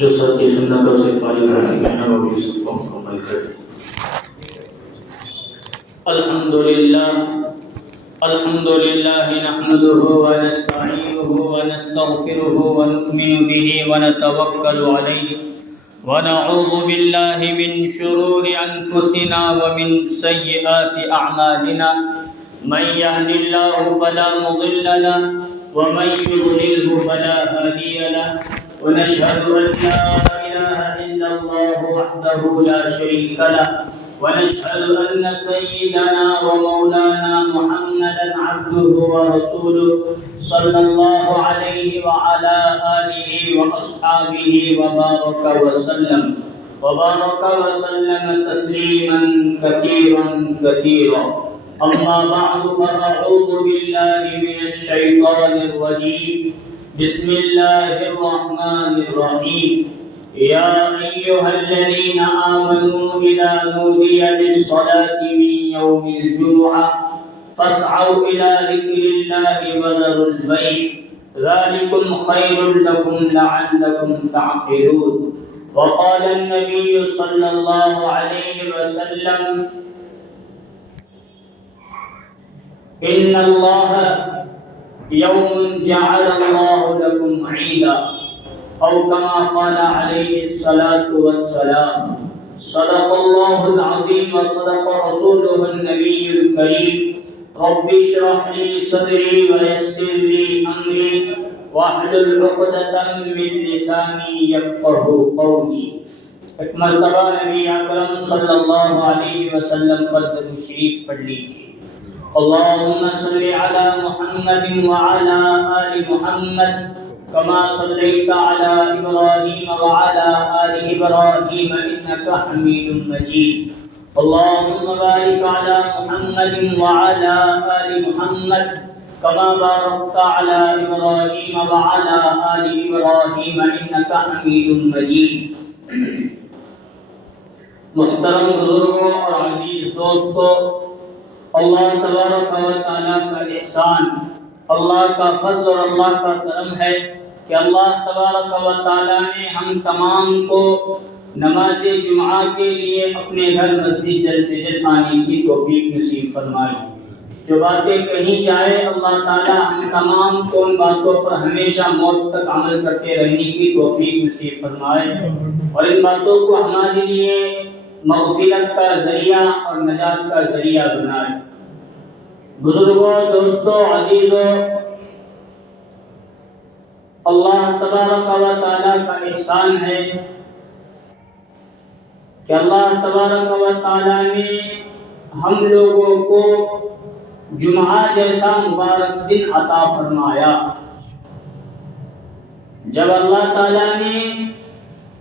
جو سچی سنتوں سے فارغ ہو چکے ہیں وہ بھی سب کو مکمل کریں۔ الحمدللہ نحمده ونستعینه ونستغفره ونؤمن به ونتوکل علیہ ونعوذ باللہ من شرور انفسنا ومن سیئات اعمالنا من يهد الله فلا مضل له ومن يضلل فلا هادي له ونشهد ان لا اله الا الله وحده لا شريك له ونشهد أن سيدنا ومولانا محمدا عبده ورسوله صلى الله عليه وعلى آله وأصحابه وبارك وسلم تسليما كثيرا أما بعد فأعوذ بالله من الشيطان الرجيم بسم الله الرحمن الرحيم يا أيها الذين آمنوا إذا نودي للصلاة من يوم الجمعة فاسعوا إلى ذكر الله وذروا البيع ذلكم خير لكم لعلكم تعقلون وقال النبي صلى الله عليه وسلم إن الله يوم جعل الله لكم عيدا أو كما قال عليه الصلاة والسلام صدق الله العظيم وصدق رسوله النبي الكريم رب اشرح لي صدري ويسر لي أمري واحلل عقدة من لساني يفقهوا قولي۔ ایک مرتبہ نبی اکرم صلی اللہ علیہ وسلم پر درود شریف پڑھ لیجیے۔ اللهم صل على محمد وعلى آل محمد كما صليت على إبراهيم وعلى آل إبراهيم إنك حميد مجيد اللهم بارك على محمد وعلى آل محمد كما باركت على إبراهيم وعلى آل إبراهيم إنك حميد مجيد۔ محترم بزرگوں اور عزیز دوستو، اللہ تبارک و تعالیٰ کا احسان، اللہ کا فضل اور اللہ کا کرم ہے کہ اللہ تبارک و تعالیٰ نے ہم تمام کو نماز جمعہ کے لیے اپنے گھر مسجد جلد سے جلد آنے کی توفیق نصیب فرمائے۔ جو باتیں کہیں جائے اللہ تعالیٰ ہم تمام کو ان باتوں پر ہمیشہ موت تک عمل کرتے رہنے کی توفیق نصیب فرمائے اور ان باتوں کو ہمارے لیے مغفرت کا ذریعہ اور نجات کا ذریعہ بنائے۔ بزرگوں، دوستوں، عزیزوں، اللہ تبارک و تعالیٰ کا احسان ہے کہ اللہ تبارک و تعالیٰ نے ہم لوگوں کو جمعہ جیسا مبارک دن عطا فرمایا۔ جب اللہ تعالیٰ نے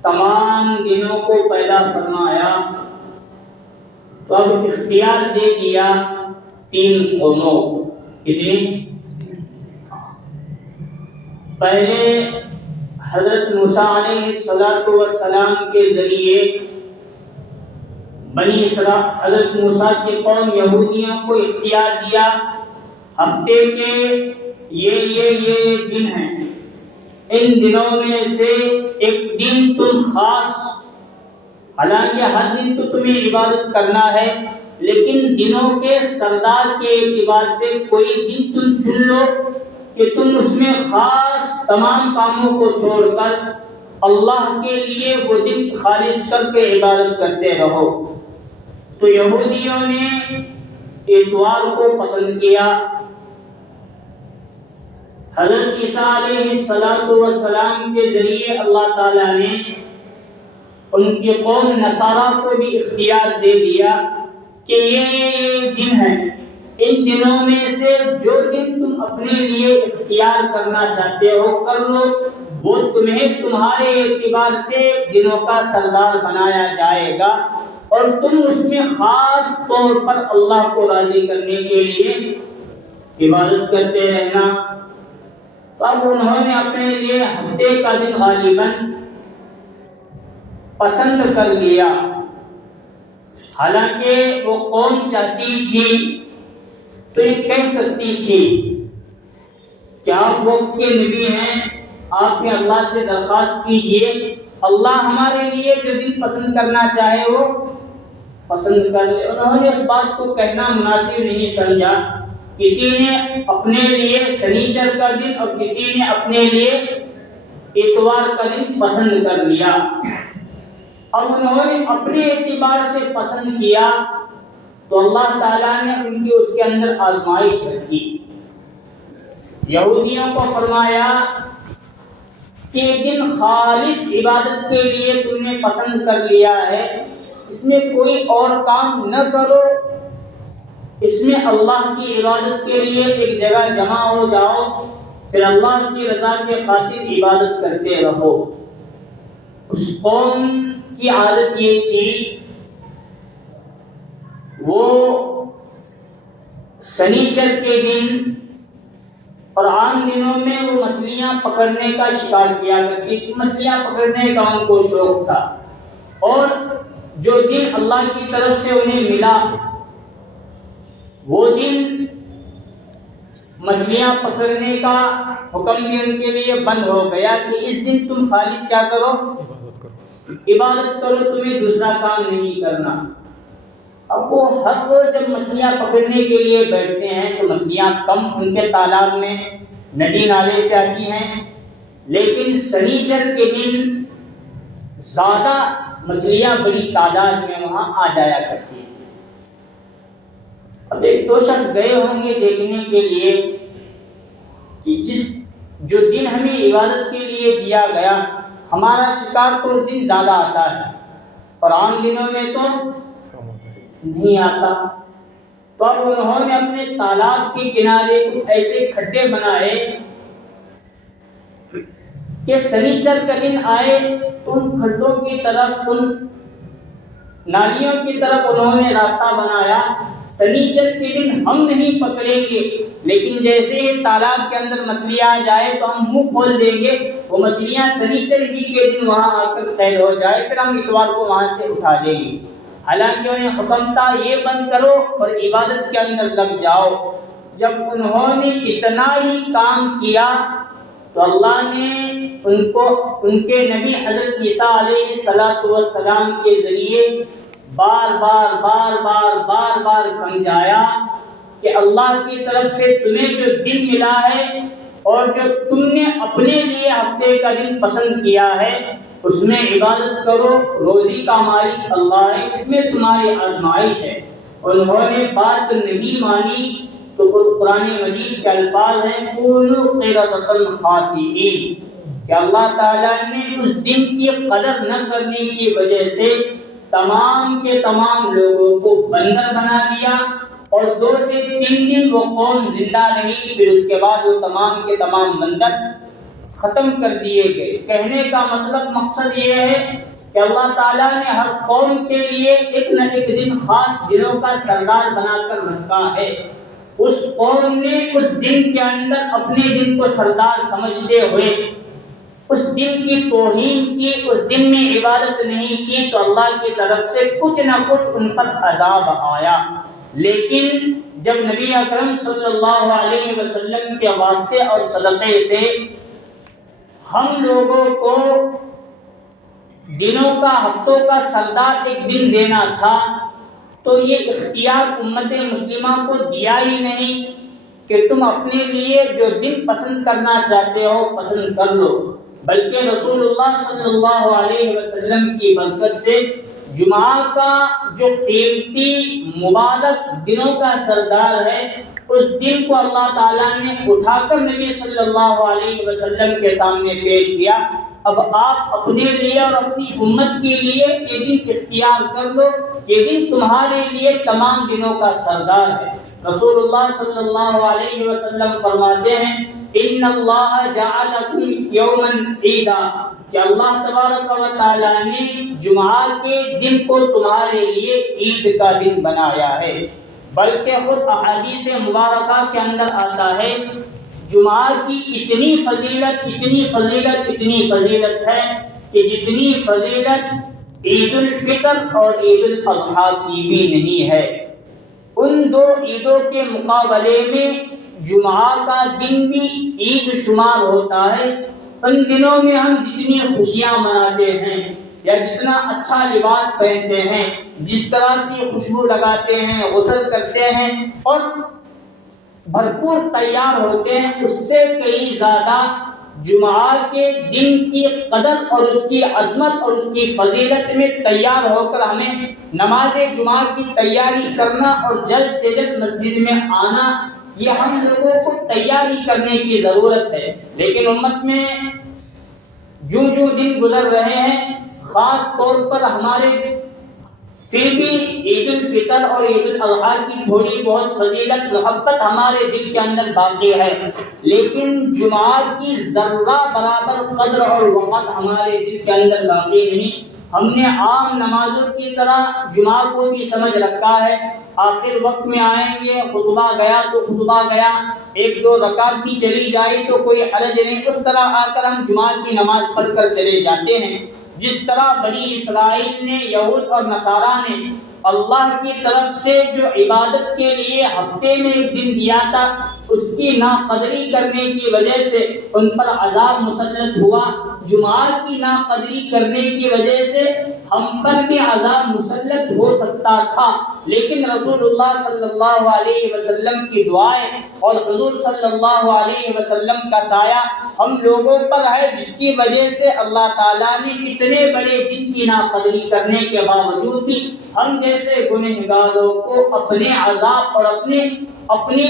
تمام دنوں کو پیدا فرمایا تو اب اختیار دے دیا تین قوموں کو۔ کتنی؟ پہلے حضرت موسیٰ علیہ السلام کے ذریعے حضرت موسیٰ کی قوم یہودیوں کو اختیار دیا، ہفتے کے یہ دن ہیں، ان دنوں میں سے ایک دن تم خاص، حالانکہ ہر دن تو تمہیں عبادت کرنا ہے لیکن دنوں کے سردار کے اعتبار سے کوئی دن تم چن لو کہ تم اس میں خاص تمام کاموں کو چھوڑ کر اللہ کے لیے وہ دن خالص کر کے عبادت کرتے رہو۔ تو یہودیوں نے اتوار کو پسند کیا۔ حضرت عیسیٰ علیہ السلام کے ذریعے اللہ تعالیٰ نے ان کی قوم نصارہ کو بھی اختیار دے دیا کہ یہ دن ہیں، ان دنوں میں سے جو دن تم اپنے لیے اختیار کرنا چاہتے ہو کر لو، وہ تمہیں تمہارے اعتبار سے دنوں کا سردار بنایا جائے گا اور تم اس میں خاص طور پر اللہ کو راضی کرنے کے لیے عبادت کرتے رہنا۔ تب انہوں نے اپنے لیے ہفتے کا دن غالباً پسند کر لیا، حالانکہ وہ قوم چاہتی تھی تو یہ کہہ سکتی تھی کہ آپ وقت کے نبی ہیں، آپ نے اللہ سے درخواست کیجئے اللہ ہمارے لیے جو دن پسند کرنا چاہے وہ پسند کر لے۔ انہوں نے اس بات کو کہنا مناسب نہیں سمجھا، کسی نے اپنے لیے شنیچر کا دن اور کسی نے اپنے لیے اتوار کا دن پسند کر لیا، اور انہوں نے اپنے اعتبار سے پسند کیا تو اللہ تعالیٰ نے ان کی اس کے اندر آزمائش رکھی۔ یہودیوں کو فرمایا کہ یہ دن خالص عبادت کے لیے تم نے پسند کر لیا ہے، اس میں کوئی اور کام نہ کرو، اس میں اللہ کی عبادت کے لیے ایک جگہ جمع ہو جاؤ، پھر اللہ کی رضا کے خاطر عبادت کرتے رہو۔ اس قوم کی عادت یہ تھی، وہ شنیچر کے دن اور عام دنوں میں وہ مچھلیاں پکڑنے کا شکار کیا کرتی تھی، مچھلیاں پکڑنے کا ان کو شوق تھا، اور جو دن اللہ کی طرف سے انہیں ملا وہ دن مچھلیاں پکڑنے کا حکم بھی ان کے لیے بند ہو گیا کہ اس دن تم خالص کیا کرو؟ عبادت کرو، تمہیں دوسرا کام نہیں کرنا۔ اب وہ ہر روز جب مچھلیاں پکڑنے کے لیے بیٹھتے ہیں تو مچھلیاں کم ان کے تالاب میں ندی نالے سے آتی ہیں، لیکن شنیچر کے دن زیادہ مچھلیاں بڑی تعداد میں وہاں آ جایا کرتی ہیں۔ اب ایک دو شخص گئے ہوں گے دیکھنے کے لیے کہ جو دن ہمیں عبادت کے لیے دیا گیا، ہمارا شکار تو اس دن زیادہ آتا ہے اور عام دنوں میں تو نہیں آتا۔ تو اب انہوں نے اپنے تالاب کے کنارے کچھ ایسے کھڈے بنائے کہ شنیچر کا دن آئے تو ان کھڈوں کی طرف، ان نالیوں کی طرف انہوں نے راستہ بنایا۔ شنیچر کے دن ہم نہیں پکڑیں گے، لیکن جیسے ہی تالاب کے اندر مچھلی آ جائے تو ہم منہ کھول دیں گے، وہ مچھلیاں شنیچر ہی کے دن وہاں آ کر قید ہو جائے، پھر ہم اتوار کو وہاں سے اٹھا دیں گے۔ حالانکہ انہیں حکم تھا یہ بند کرو اور عبادت کے اندر لگ جاؤ۔ جب انہوں نے اتنا ہی کام کیا تو اللہ نے ان کو ان کے نبی حضرت عیسیٰ علیہ السلام کے ذریعے بار بار سمجھایا کہ اللہ کی طرف سے تمہیں جو دن ملا ہے اور جو تم نے اپنے لیے ہفتے کا دن پسند کیا ہے اس میں عبادت کرو، روزی کا مالک اللہ ہے، اس میں تمہاری آزمائش ہے۔ انہوں نے بات نہیں مانی تو قرآن مجید کے الفاظ ہیں کونوا قردۃ خاسئین، کہ اللہ تعالیٰ نے اس دن کی قدر نہ کرنے کی وجہ سے تمام کے تمام لوگوں کو بندر بنا دیا، اور 2 سے 3 دن وہ قوم زندہ رہی، پھر اس کے بعد وہ تمام کے تمام بندر ختم کر دیے گئے۔ کہنے کا مقصد یہ ہے کہ اللہ تعالیٰ نے ہر قوم کے لیے ایک نہ ایک دن خاص دنوں کا سردار بنا کر رکھا ہے۔ اس قوم نے اس دن کے اندر اپنے دن کو سردار سمجھتے ہوئے اس دن کی توہین کی، اس دن میں عبادت نہیں کی تو اللہ کی طرف سے کچھ نہ کچھ ان پر عذاب آیا۔ لیکن جب نبی اکرم صلی اللہ علیہ وسلم کے واسطے اور صدقے سے ہم لوگوں کو دنوں کا، ہفتوں کا سردار ایک دن دینا تھا تو یہ اختیار امت مسلمہ کو دیا ہی نہیں کہ تم اپنے لیے جو دن پسند کرنا چاہتے ہو پسند کر لو، بلکہ رسول اللہ صلی اللہ علیہ وسلم کی برکت سے جمعہ کا جو قیمتی مبارک دنوں کا سردار ہے اس دن کو اللہ تعالیٰ نے اٹھا کر نبی صلی اللہ علیہ وسلم کے سامنے پیش کیا۔ اب آپ اپنے لیے اور اپنی امت کے لیے یہ دن اختیار کر لو، یہ دن تمہارے لیے تمام دنوں کا سردار ہے۔ رسول اللہ صلی اللہ علیہ وسلم فرماتے ہیں ان اللہ جعلکم یوما عیدا، کہ اللہ تبارک و تعالیٰ نے جمعہ کے دن کو تمہارے لیے عید کا دن بنایا ہے۔ بلکہ خود احادیث مبارکہ کے اندر آتا ہے جمعہ کی اتنی فضیلت ہے کہ جتنی فضیلت عید الفطر اور عید الاضحیٰ کی بھی نہیں ہے۔ ان 2 عیدوں کے مقابلے میں جمعہ کا دن بھی عید شمار ہوتا ہے، ان دنوں میں ہم جتنی خوشیاں مناتے ہیں یا جتنا اچھا لباس پہنتے ہیں، جس طرح کی خوشبو لگاتے ہیں، غسل کرتے ہیں اور بھرپور تیار ہوتے ہیں، اس سے کئی زیادہ جمعہ کے دن کی قدر اور اس کی عظمت اور اس کی فضیلت میں تیار ہو کر ہمیں نماز جمعہ کی تیاری کرنا اور جلد سے جلد مسجد میں آنا، یہ ہم لوگوں کو تیاری کرنے کی ضرورت ہے۔ لیکن امت میں جو دن گزر رہے ہیں، خاص طور پر ہمارے پھر بھی عید الفطر اور عید الاضحیٰ کی تھوڑی بہت فضیلت محبت ہمارے دل کے اندر باقی ہے، لیکن جمعہ کی ذرہ برابر قدر اور وقت ہمارے دل کے اندر باقی نہیں۔ ہم نے عام نمازوں کی طرح جمعہ کو بھی سمجھ رکھا ہے، آخر وقت میں آئیں گے، خطبہ گیا تو خطبہ گیا، ایک دو رکعت بھی چلی جائے تو کوئی حرج نہیں، اس طرح آ کر ہم جمعہ کی نماز پڑھ کر چلے جاتے ہیں۔ جس طرح بنی اسرائیل نے، یہود اور نصارہ نے اللہ کی طرف سے جو عبادت کے لیے ہفتے میں ایک دن دیا تھا، اس کی ناقدری کرنے کی وجہ سے ان پر عذاب مسلط ہوا، جمعہ کی ناقدری کرنے کی وجہ سے ہم پر بھی عذاب مسلط ہو سکتا تھا، لیکن رسول اللہ صلی اللہ علیہ وسلم کی دعائیں اور حضور صلی اللہ علیہ وسلم کا سایہ ہم لوگوں پر ہے، جس کی وجہ سے اللہ تعالیٰ نے اتنے بڑے دن کی ناقدری کرنے کے باوجود بھی ہم جیسے گنہگاروں کو اپنے عذاب اور اپنی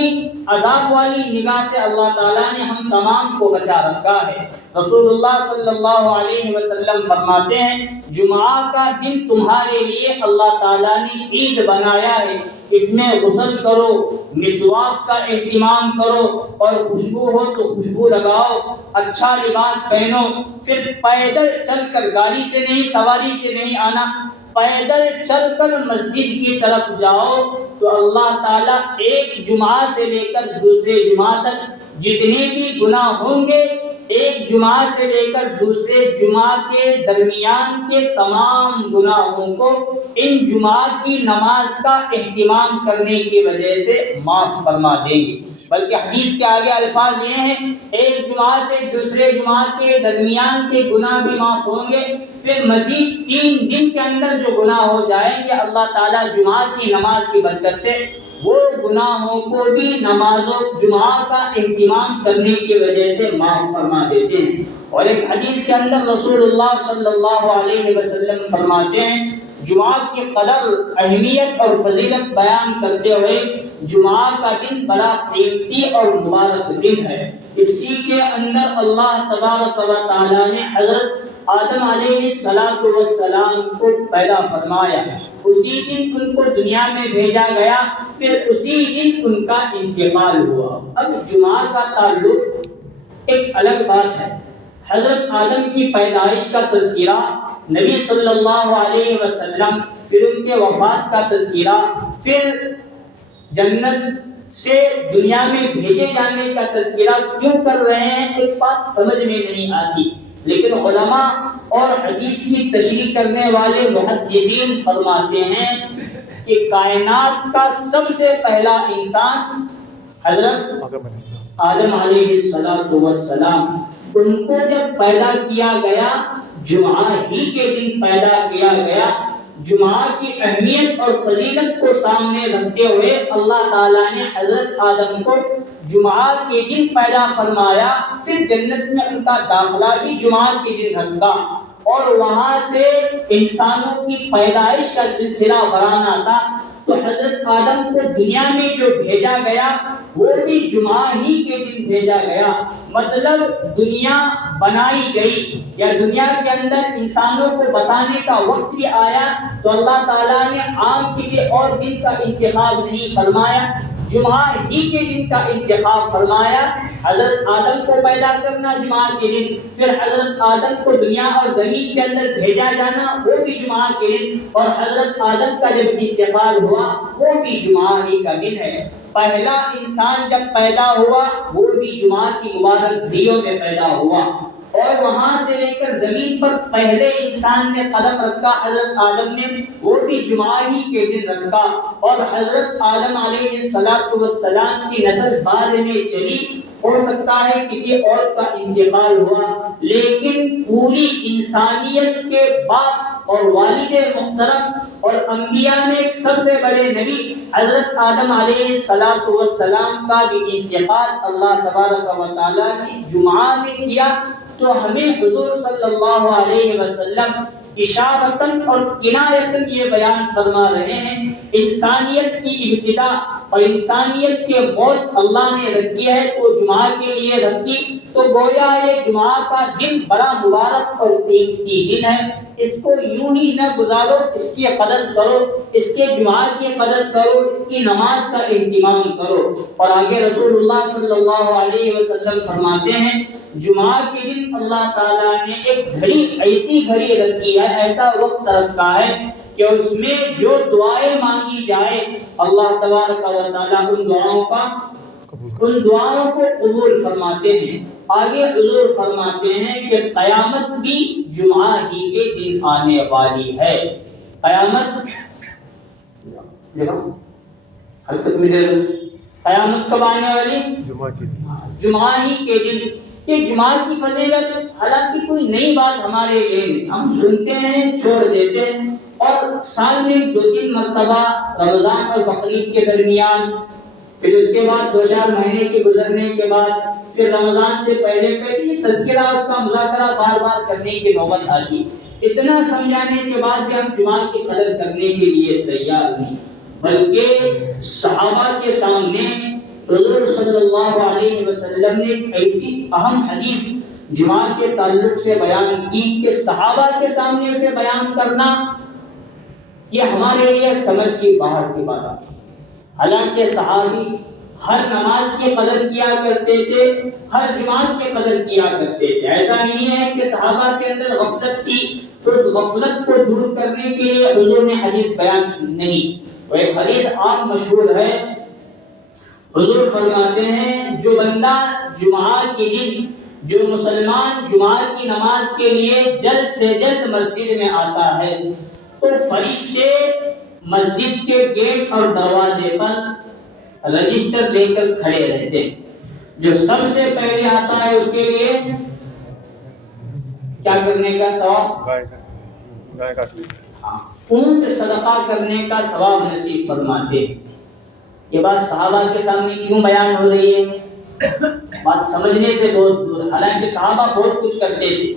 عذاب والی نگاہ سے اللہ تعالیٰ نے ہم تمام کو بچا رکھا ہے۔ رسول اللہ صلی اللہ علیہ وسلم فرماتے ہیں، جمعہ کا دن تمہارے لیے اللہ تعالیٰ نے عید بنایا ہے، اس میں غسل کرو، مسواک کا اہتمام کرو، اور خوشبو ہو تو خوشبو لگاؤ، اچھا لباس پہنو، پھر پیدل چل کر، گاڑی سے نہیں، سواری سے نہیں آنا، پیدل چل کر مسجد کی طرف جاؤ تو اللہ تعالیٰ ایک جمعہ سے لے کر دوسرے جمعہ تک جتنے بھی گناہ ہوں گے، ایک جمعہ سے لے کر دوسرے جمعہ کے درمیان کے تمام گناہوں کو ان جمعہ کی نماز کا اہتمام کرنے کی وجہ سے معاف فرما دیں گے۔ بلکہ حدیث کے آگے الفاظ یہ ہیں، ایک جمعہ سے دوسرے جمعہ کے درمیان کے گناہ بھی معاف ہوں گے، پھر مزید 3 دن کے اندر جو گناہ ہو جائیں گے، اللہ تعالیٰ جمعہ کی نماز کی برکت سے وہ گناہوں کو بھی نمازوں جمعہ کا اہتمام کرنے کی وجہ سے معاف فرما دیتے ہیں۔ اور ایک حدیث کے اندر رسول اللہ صلی اللہ علیہ وسلم فرماتے ہیں، جمعہ کی قدر، اہمیت اور فضیلت بیان کرتے ہوئے، جمعہ کا دن بڑا قیمتی اور مبارک دن ہے، اسی کے اندر اللہ تبارک و تعالیٰ نے حضرت آدم علیہ السلام کو پیدا فرمایا، اسی دن ان کو دنیا میں بھیجا گیا، پھر اسی دن ان کا انتقال ہوا۔ اب جمعہ کا تعلق ایک الگ بات ہے۔ حضرت آدم کی پیدائش کا تذکرہ، نبی صلی اللہ علیہ وسلم، پھر ان کے وفات کا تذکرہ، پھر جنت سے دنیا میں بھیجے جانے کا تذکرہ کیوں کر رہے ہیں، ایک بات سمجھ میں نہیں آتی، لیکن علماء اور حدیث کی تشریح کرنے والے محدثین فرماتے ہیں کہ کائنات کا سب سے پہلا انسان حضرت آدم علیہ السلام، ان کو جب پیدا کیا گیا، جمعہ ہی کے دن پیدا کیا گیا۔ جمعہ کی اہمیت اور فضیلت کو سامنے رکھتے ہوئے اللہ تعالیٰ نے حضرت آدم کو جمعہ کے دن پیدا فرمایا، پھر جنت میں ان کا داخلہ بھی جمعہ کے دن رکھا، اور وہاں سے انسانوں کی پیدائش کا سلسلہ بڑھانا تھا، تو حضرت آدم کو دنیا میں جو بھیجا گیا وہ بھی جمعہ ہی کے دن بھیجا گیا۔ مطلب دنیا بنائی گئی یا دنیا کے اندر انسانوں کو بسانے کا وقت بھی آیا تو اللہ تعالیٰ نے عام کسی اور دن کا انتخاب نہیں فرمایا، جمعہ ہی کے دن کا انتخاب فرمایا۔ حضرت آدم کو پیدا کرنا جمعہ کے دن، پھر حضرت آدم کو دنیا اور زمین کے اندر بھیجا جانا وہ بھی جمعہ کے دن، اور حضرت آدم کا جب انتقال ہوا وہ بھی جمعہ ہی کا دن ہے۔ پہلا انسان جب پیدا ہوا وہ بھی جمعہ کی مبارک گھڑیوں میں پیدا ہوا، اور وہاں سے لے کر زمین پر پہلے انسان نے قدم رکھا حضرت آدم نے، وہ بھی جمعہ ہی کے دن رکھا، اور حضرت آدم علیہ السلام کی نسل بعد میں چلی، ہو سکتا ہے کسی اور کا انتقال ہوا، لیکن پوری انسانیت کے باپ اور والد محترم اور انبیاء میں ایک سب سے بڑے نبی حضرت آدم علیہ السلام کا بھی انتقال اللہ تبارک و تعالیٰ نے جمعہ میں کیا، تو ہمیں حضور صلی اللہ علیہ وسلم اشارتاً اور کنایتاً یہ بیان فرما رہے ہیں انسانیت کی ابتدا اور انسانیت کے موت اللہ نے رکھی ہے تو جمعہ کے لیے رکھی، تو گویا یہ جمعہ کا دن بڑا مبارک اور قیمتی دن ہے، اس کو یوں ہی نہ گزارو، اس کی قدر کرو، اس کے جمعہ کی قدر کرو، اس کی نماز کا اہتمام کرو۔ اور آگے رسول اللہ صلی اللہ علیہ وسلم فرماتے ہیں جمعہ کے دن اللہ تعالیٰ نے ایک گھڑی، ایسی گھڑی رکھی ہے، ایسا وقت رکھا ہے کہ اس میں جو دعائیں مانگی جائے اللہ تبارک و تعالیٰ ان دعاؤں کو قبول فرماتے ہیں۔ آگے حضور فرماتے ہیں کہ قیامت بھی جمعہ ہی کے دن آنے والی ہے۔ قیامت کب آنے والی؟ جمعہ ہی کے دن۔ یہ جمعہ کی فضیلت حالانکہ کوئی نئی بات ہمارے لیے نہیں، ہم سنتے ہیں چھوڑ دیتے ہیں، اور سال میں 2-3 مرتبہ رمضان اور بقرعید کے درمیان، پھر اس کے بعد 2-4 مہینے کے گزرنے کے بعد پھر رمضان سے پہلے یہ تذکرہ اس کا مذاکرہ بار بار کرنے کی نوبت آتی، اتنا سمجھانے کے بعد بھی ہم جمعہ کی قدر کرنے کے لیے تیار نہیں، بلکہ صحابہ کے سامنے حضور صلی اللہ علیہ وسلم نے ایک ایسی اہم حدیث جمعہ کے تعلق سے بیان کی کہ صحابہ کے سامنے اسے بیان کرنا یہ ہمارے لیے سمجھ کی باہر کی بات آتی۔ حالانکہ صحابی ہر نماز کی قدر کیا کرتے تھے، ہر جمعہ کی قدر کیا کرتے تھے، ایسا نہیں ہے کہ صحابہ کے اندر غفلت تھی تو اس غفلت کو دور کرنے کے لیے حضور نے حدیث بیان کی، نہیں، وہ ایک حدیث عام مشہور ہے۔ حضور فرماتے ہیں جو بندہ جمعہ کے دن، جو مسلمان جمعہ کی نماز کے لیے جلد سے جلد مسجد میں آتا ہے تو فرشتے مسجد کے گیٹ اور دروازے پر رجسٹر لے کر کھڑے رہتے ہیں، جو سب سے پہلے آتا ہے اس کے لیے کیا کرنے کا ثواب؟ اونٹ صدقہ کرنے کا ثواب نصیب فرماتے ہیں۔ یہ بات صحابہ کے سامنے کیوں بیان ہو رہی ہے؟ بات سمجھنے سے بہت دور، حالانکہ صحابہ بہت کچھ کرتے تھے،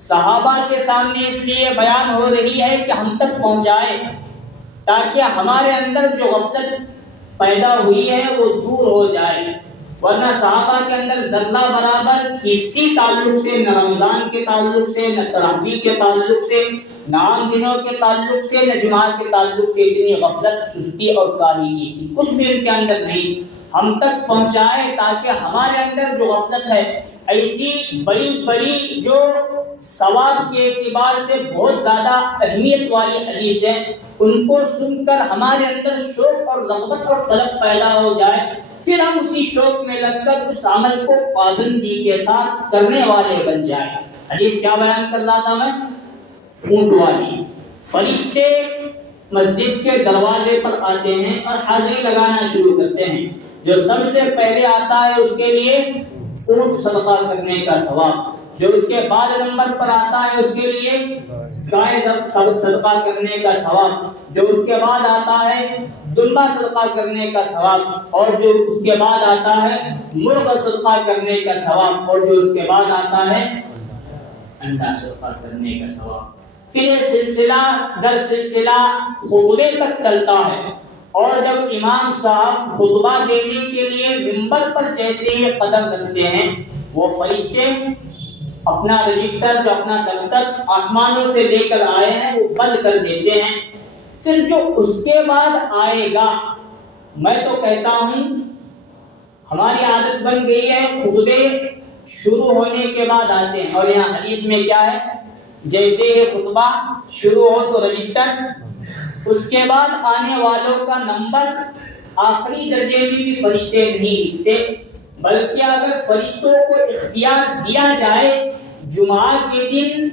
صحابہ کے سامنے اس لیے بیان ہو رہی ہے کہ ہم تک پہنچائے تاکہ ہمارے اندر جو غفلت پیدا ہوئی ہے وہ دور ہو جائے، ورنہ صحابہ کے اندر ذرہ برابر کسی تعلق سے، نہ رمضان کے تعلق سے، نہ تراویح کے تعلق سے، نہ عام دنوں کے تعلق سے، نہ جمعہ کے تعلق سے اتنی غفلت، سستی اور کاہلی تھی، کچھ بھی ان کے اندر نہیں۔ ہم تک پہنچائے تاکہ ہمارے اندر جو غفلت ہے، ایسی بڑی بڑی جو ثواب کے اعتبار سے بہت زیادہ اہمیت والی حدیث ہے، ان کو سن کر ہمارے اندر شوق اور رغبت اور طلب پیدا ہو جائے، پھر ہم اسی شوق میں لگ کر اس عمل کو پابندی کے ساتھ کرنے والے بن جائیں۔ حدیث کیا بیان کر رہا تھا میں؟ اونٹ والی۔ فرشتے مسجد کے دروازے پر آتے ہیں اور حاضری لگانا شروع کرتے ہیں، جو سب سے پہلے آتا ہے اس کے لیے اونٹ صدقہ کرنے کا ثواب، جو اس کے بعد نمبر پر آتا ہے اس کے لیے گائے صدقہ کرنے کا ثواب، جو اس کے بعد آتا ہے دمبا صدقہ کرنے کا ثواب، اور جو اس کے بعد آتا ہے مرغ صدقہ کرنے کا ثواب، اور جو اس کے بعد آتا ہے انڈا صدقہ کرنے کا ثواب۔ پھر یہ سلسلہ در سلسلہ خطبے تک چلتا ہے، اور جب امام صاحب خطبہ دینے کے لیے منبر پر جیسے ہی قدم رکھتے ہیں، وہ فرشتے اپنا رجسٹر، جو اپنا دفتر آسمانوں سے لے کر آئے ہیں، وہ بند کر دیتے ہیں۔ پھر جو اس کے بعد آئے گا، میں تو کہتا ہوں ہماری عادت بن گئی ہے خطبے شروع ہونے کے بعد آتے ہیں، اور یہاں حدیث میں کیا ہے؟ جیسے ہی خطبہ شروع ہو تو رجسٹر، اس کے بعد آنے والوں کا نمبر، آخری درجے میں بھی فرشتے نہیں لکھتے، بلکہ اگر فرشتوں کو اختیار دیا جائے جمعہ کے دن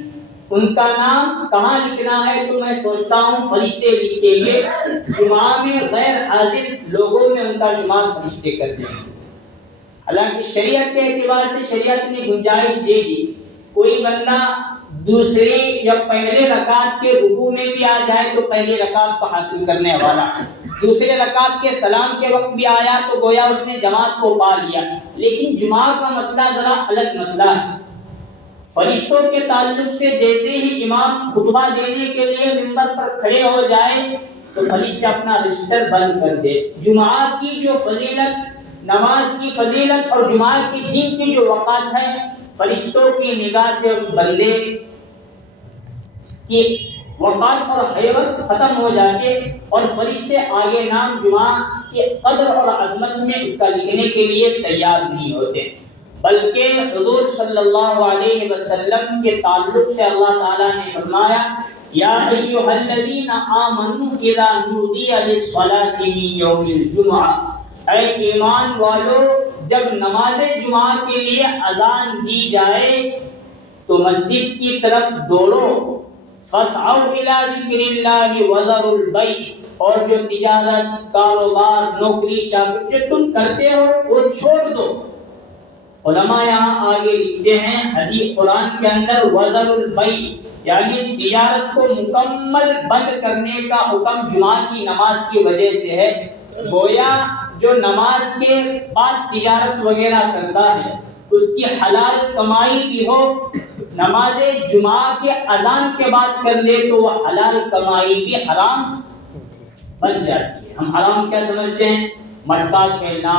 ان کا نام کہاں لکھنا ہے، تو میں سوچتا ہوں فرشتے لکھیں گے، جمعہ میں غیر حاضر لوگوں میں ان کا شمار فرشتے کر دیں گے۔ حالانکہ شریعت کے اعتبار سے شریعت نے گنجائش دے دی، کوئی بندہ دوسری یا پہلے رکعت کے رکوع میں بھی آ جائے تو پہلی رکعت کو حاصل کرنے والا، دوسرے رکعت کے سلام کے وقت بھی آیا تو گویا اس نے جماعت کو پا لیا۔ لیکن جمعہ کا مسئلہ ذرا الگ مسئلہ ہے۔ فرشتوں کے تعلق سے جیسے ہی امام خطبہ دینے کے لیے منبر پر کھڑے ہو جائے تو فرشتے اپنا رجسٹر بند کر دے۔ جمعہ کی جو فضیلت، نماز کی فضیلت اور جمعہ کے دن کی جو وقات ہے، فرشتوں کی نگاہ سے اس بندے کی وقات اور حیرت ختم ہو جاتے اور فرشتے آگے نام جمعہ کے قدر اور عظمت میں اس کا لکھنے کے لیے تیار نہیں ہوتے، بلکہ حضور صلی اللہ علیہ وسلم کے تعلق سے اللہ تعالیٰ نے فرمایا یا ایھا الذین آمنوا اذا نودی للصلاۃ من یوم الجمعہ، اے ایمان والو جب نماز جمعہ کے لیے اذان دی جائے تو مسجد کی طرف دوڑو، فاسعوا الی ذکر اللہ وذروا البیع، اور جو تجارت، کاروبار، نوکری چاکری جو تم کرتے ہو وہ چھوڑ دو۔ علماء یہاں آگے لکھتے ہیں حدیث قرآن کے اندر وذروا البیع یعنی تجارت کو مکمل بند کرنے کا حکم جمعہ کی نماز کی وجہ سے ہے۔ گویا جو نماز کے بعد تجارت وغیرہ کرتا ہے اس کی حلال کمائی بھی ہو، نماز جمعہ کے اذان کے بعد کر لے تو وہ حلال کمائی بھی حرام بن جاتی ہے۔ ہم حرام کیا سمجھتے ہیں؟ مٹکا کھیلنا،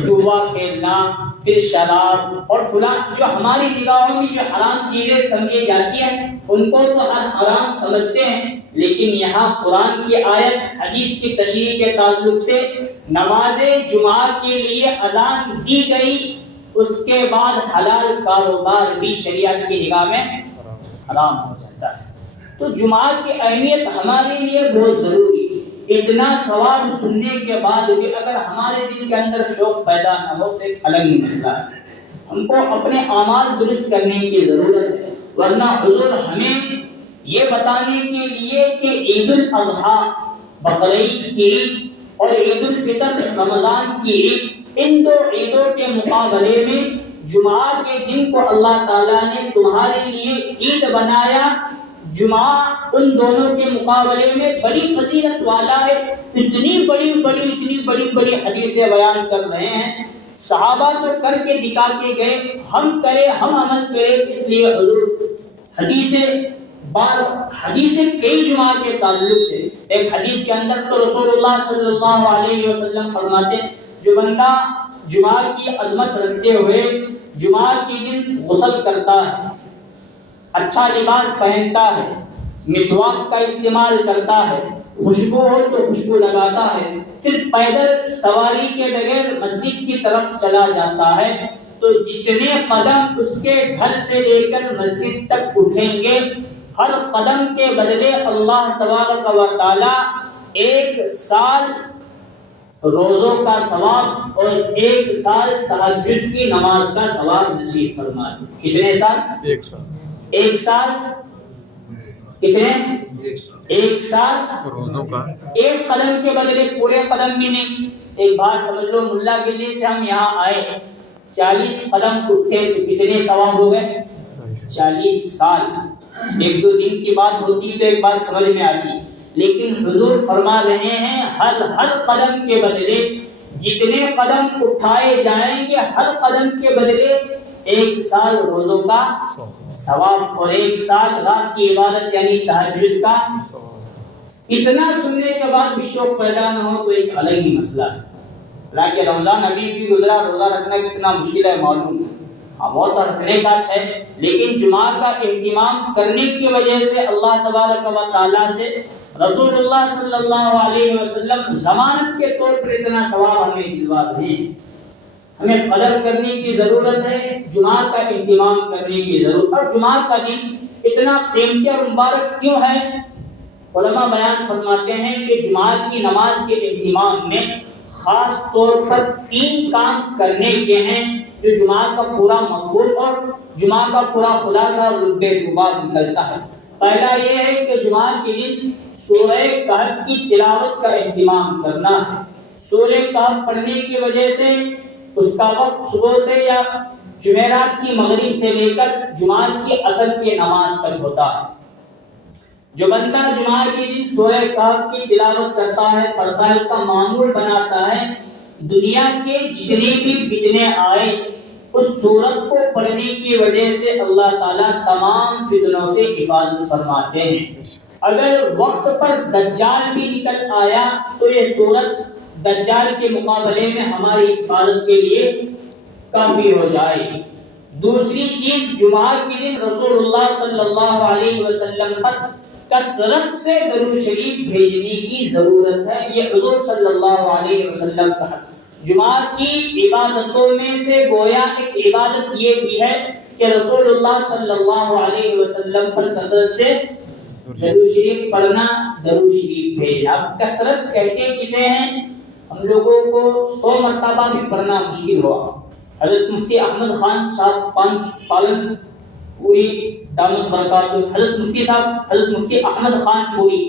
جوا کھیلنا، پھر شراب اور فلاں جو ہماری نگاہوں میں جو حرام چیزیں سمجھی جاتی ہیں ان کو تو حرام سمجھتے ہیں، لیکن یہاں قرآن کی آیت حدیث کی تشریح کے تعلق سے نماز جمعہ کے لیے اذان دی گئی، اس کے بعد حلال کاروبار بھی شریعت کی نگاہ میں حرام ہو جاتا ہے۔ تو جمعہ کی اہمیت ہمارے لیے بہت ضروری ہے۔ اتنا ثواب سننے کے بعد بھی اگر ہمارے دل کے اندر شوق پیدا نہ ہو تو ایک الگ ہی مسئلہ ہے۔ ہم کو اپنے اعمال درست کرنے کی ضرورت ہے، ورنہ حضور ہمیں یہ بتانے کے لیے کہ عید الاضحیٰ، بقرعید کی عید اور عید الفطر رمضان کی عید، ان دو عیدوں کے مقابلے میں جمعہ کے دن کو اللہ تعالیٰ نے تمہارے لیے عید بنایا۔ جمعہ ان دونوں کے مقابلے میں بڑی فضیلت والا ہے۔ اتنی بڑی حدیثیں بیان کر رہے ہیں، صحابہ تو کر کے دکھا کے گئے، ہم کرے، ہم عمل کرے، اس لیے حضور حدیثیں کئی جمعہ کے تعلق سے، ایک حدیث کے اندر تو رسول اللہ صلی اللہ علیہ وسلم فرماتے جو بندہ جمعہ کی عظمت رکھتے ہوئے جمعہ کے دن غسل کرتا ہے، اچھا لباس پہنتا ہے، مسواک کا استعمال کرتا ہے، خوشبو ہو تو خوشبو لگاتا ہے، پھر پیدل سواری کے بغیر مسجد کی طرف چلا جاتا ہے، تو جتنے قدم اس کے گھر سے لے کر مسجد تک اٹھیں گے، ہر قدم کے بدلے اللہ تبارک و تعالی 1 سال روزوں کا ثواب اور 1 سال تہجد کی نماز کا ثواب نصیب فرمائے۔ کتنے سال؟ 1 سال۔ 1 سال کتنے؟ 1 سال روزوں کا 1 قدم کے بدلے پورے قدم بھی نہیں۔ ایک بات سمجھ لو، ملا گلی سے ہم یہاں آئے 40 قدم اٹھے تو کتنے ثواب ہو گئے؟ 40 سال۔ 1-2 دن کی بات ہوتی تو ایک بات سمجھ میں آتی، لیکن حضور فرما رہے ہیں ہر قدم کے بدلے جتنے قدم اٹھائے جائیں گے، ہر قدم کے بدلے 1 سال روزوں کا ثواب اور 1 سال رات کی عبادت یعنی تہجد کا۔ اتنا سننے کے بعد بھی شوق پیدا نہ ہو تو ایک الگ ہی مسئلہ ہے۔ حالانکہ رمضان ابھی بھی گزرا، روزہ رکھنا کتنا مشکل ہے معلوم ہے، وہ تو رکھنے کا ہے، لیکن جمعہ کا اہتمام کرنے کی وجہ سے اللہ تبارک و تعالیٰ سے رسول اللہ صلی اللہ علیہ وسلم ضمانت کے طور پر اتنا ثواب ہمیں دلوا رہے ہیں۔ ہمیں قدر کرنے کی ضرورت ہے، جمعہ کا اہتمام کرنے کی ضرورت۔ اور جمعہ کا دن اتنا قیمتی اور مبارک کیوں ہے؟ علماء بیان فرماتے ہیں کہ جمعہ کی نماز کے اہتمام میں خاص طور پر 3 کام کرنے کے ہیں جو جمعہ کا پورا مفہوم اور جمعہ کا پورا خلاصہ اور لب لباب نکلتا ہے۔ پہلا یہ ہے کہ جمعہ کے دن سورہ کہف کی تلاوت کا اہتمام کرنا ہے۔ سورہ کہف پڑھنے کی وجہ سے اس کا وقت صبح سے یا جمعرات کی مغرب سے لے کر جمعہ کی عصر کی نماز تک ہوتا ہے۔ جو بندہ جمعہ کے دن سورہ کہف کی تلاوت کرتا ہے، پڑھتا ہے، اس کا معمول بناتا ہے، دنیا کے جتنے بھی فتنے آئے اس سورت کو پڑھنے کی وجہ سے اللہ تعالیٰ تمام فتنوں سے حفاظت فرماتے ہیں۔ اگر وقت پر دجال بھی نکل آیا تو یہ سورت دجال کے مقابلے میں ہماری حفاظت کے لیے کافی ہو جائے۔ دوسری چیز، جمعہ کے دن رسول اللہ صلی اللہ علیہ وسلم پر کثرت سے درود شریف بھیجنے کی ضرورت ہے۔ یہ حضور صلی اللہ علیہ وسلم کا ہے۔ جمعہ کی عبادتوں میں سے گویا ایک عبادت یہ بھی ہے کہ رسول اللہ صلی اللہ علیہ وسلم پر کثرت سے درود شریف پڑھنا، درود شریف بھیجنا۔ اب کثرت کہتے کسے ہیں؟ ہم لوگوں کو 100 مرتبہ بھی پڑھنا مشکل ہوا۔ حضرت مفتی احمد خان صاحب پالن پوری دامت برکاتہ، حضرت مفتی صاحب حضرت مفتی احمد خان پوری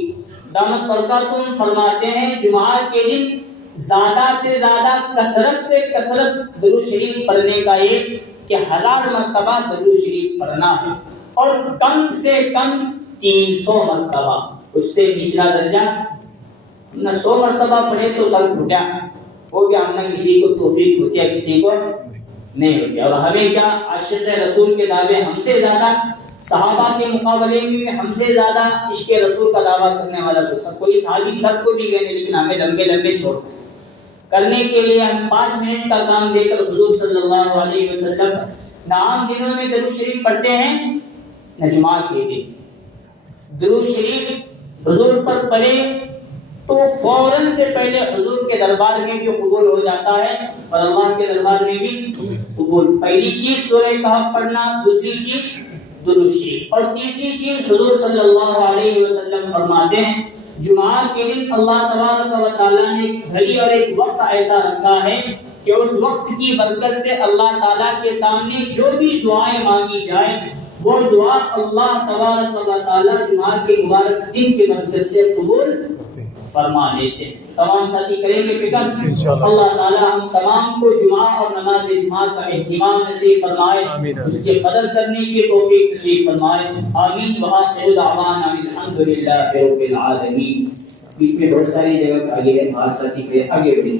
دامت برکاتہ فرماتے ہیں جمعہ کے دن زیادہ سے زیادہ کثرت سے کثرت درود شریف پڑھنے کا یہ کہ 1000 مرتبہ درود شریف پڑھنا ہے، اور کم سے کم 300 مرتبہ۔ اس سے نچلا درجہ نہ 100 مرتبہ پڑھے تو سر پھٹا، وہ بھی ہم نہ کسی کو توفیق ہوتی ہے کسی کو نہیں ہوتی۔ اور ہمیں کیا، عاشق رسول کے دعوے ہم سے زیادہ، صحابہ کے مقابلے میں ہم سے زیادہ عشق رسول کا دعویٰ کرنے والا کوئی صحابی تک کو بھی گئے، لیکن ہمیں لمبے لمبے چھوڑ کرنے کے لیے ہم 5 منٹ کا کام دے کر حضور صلی اللہ علیہ وسلم نہ عام دنوں میں درود شریف پڑھتے ہیں نہ جمعہ کے دن۔ درود شریف حضور پر پڑھے تو فوراً سے پہلے حضور کے دربار میں بھی قبول ہو جاتا ہے اور اللہ کے دربار میں بھی قبول۔ پہلی چیز سورہ کہف پڑھنا، دوسری چیز درود شریف، اور تیسری چیز حضور صلی اللہ علیہ وسلم فرماتے ہیں جمعہ کے دن اللہ تبارک و تعالیٰ نے گھڑی اور ایک وقت ایسا رکھا ہے کہ اس وقت کی برکت سے اللہ تعالیٰ کے سامنے جو بھی دعائیں مانگی جائیں وہ دعا اللہ تبارک و تعالیٰ جمعہ کے مبارک دن کی برکت سے قبول فرما لیتے ہیں۔ تمام ساتھی کریں گے فکر؟ اللہ تعالیٰ ہم تمام کو جمعہ اور نماز جمعہ کا اہتمام نصیب فرمائے، اس کی قدر کرنے کی توفیق نصیب فرمائے، آمین۔ وآخر دعوانا الحمدللہ رب العالمین۔ اس میں بہت ساری جگہ آگے ہے، بہت ساتھی کریں، آگے بڑھیں۔